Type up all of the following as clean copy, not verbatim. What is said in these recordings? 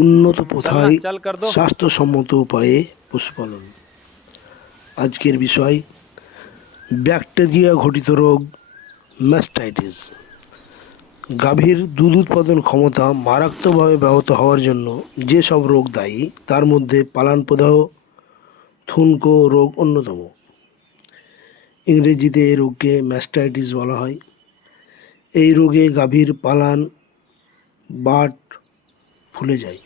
উন্নত चल ना প্রথায় चल कर दो। স্বাস্থ্যসম্মত উপায়ে পশুপালন। আজকের বিষয় ব্যাকটেরিয়া ঘটিত রোগ ম্যাস্টাইটিস। গাভীর দুধ উৎপাদন ক্ষমতা মারাত্মকভাবে ব্যাহত হওয়ার জন্য যেসব রোগ দায়ী তার মধ্যে পালান প্রদাহ থুনকো রোগ অন্যতম। ইংরেজিতে এই রোগকে ম্যাস্টাইটিস বলা হয়। এই রোগে গাভীর পালান বাট ফুলে যায়।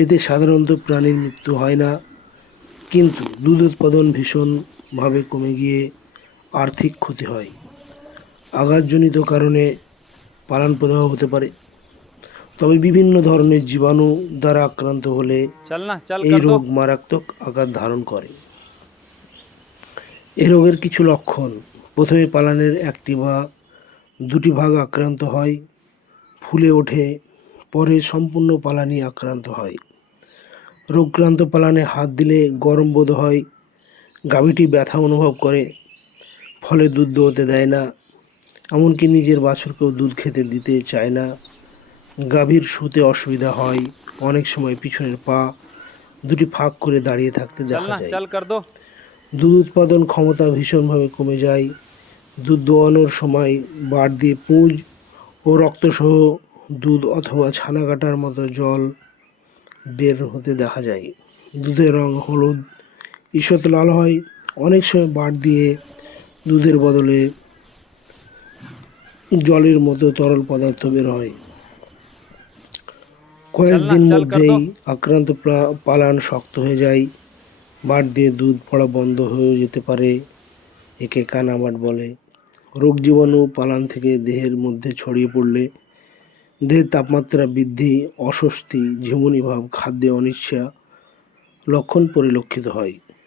এতে সাধারণত প্রাণীর মৃত্যু হয় না, কিন্তু দুধ উৎপাদন ভীষণভাবে কমে গিয়ে আর্থিক ক্ষতি হয়। আঘাতজনিত কারণে পালন প্রদাহ হতে পারে, তবে বিভিন্ন ধরনের জীবাণু দ্বারা আক্রান্ত হলে चल ना चल এই कर दो। রোগ মারাত্মক আকার ধারণ করে। এই রোগের কিছু লক্ষণ: প্রথমে পালানের একটি বা দুটি ভাগ আক্রান্ত হয়, ফুলে ওঠে, পরে সম্পূর্ণ পালানই আক্রান্ত হয়। রোগক্রান্ত পালানে হাত দিলে গরম বোধ হয়, গাভীটি ব্যথা অনুভব করে, ফলে দুধ দোহতে দেয় না, এমনকি নিজের বাছুরকেও দুধ খেতে দিতে চায় না। গাভীর শুতে অসুবিধা হয়, অনেক সময় পিছনের পা দুটি ফাঁক করে দাঁড়িয়ে থাকতে चल দেখা ना যায়। चल कर दो। দুধ উৎপাদন ক্ষমতা ভীষণভাবে কমে যায়। দুধ দোয়ানোর সময় বাট দিয়ে পুঁজ ও রক্তসহ দুধ অথবা ছানা কাটার মতো জল বের হতে দেখা যায়। দুধের রং হলুদ, ঈষৎ লাল হয়। অনেক সময় বাট দিয়ে দুধের বদলে জলের মতো তরল পদার্থ বের হয়। चल ना কয়েকদিন चल कर মধ্যেই दो। আক্রান্ত পালান শক্ত হয়ে যায়, বাট দিয়ে দুধ পড়া বন্ধ হয়ে যেতে পারে, একে কানা বাট বলে। রোগ জীবাণু পালান থেকে দেহের মধ্যে ছড়িয়ে পড়লে দেহের তাপমাত্রা বৃদ্ধি, অস্বস্তি, ঝিমুনি ভাব, খাদ্যে অনিচ্ছা লক্ষণ পরিলক্ষিত হয়।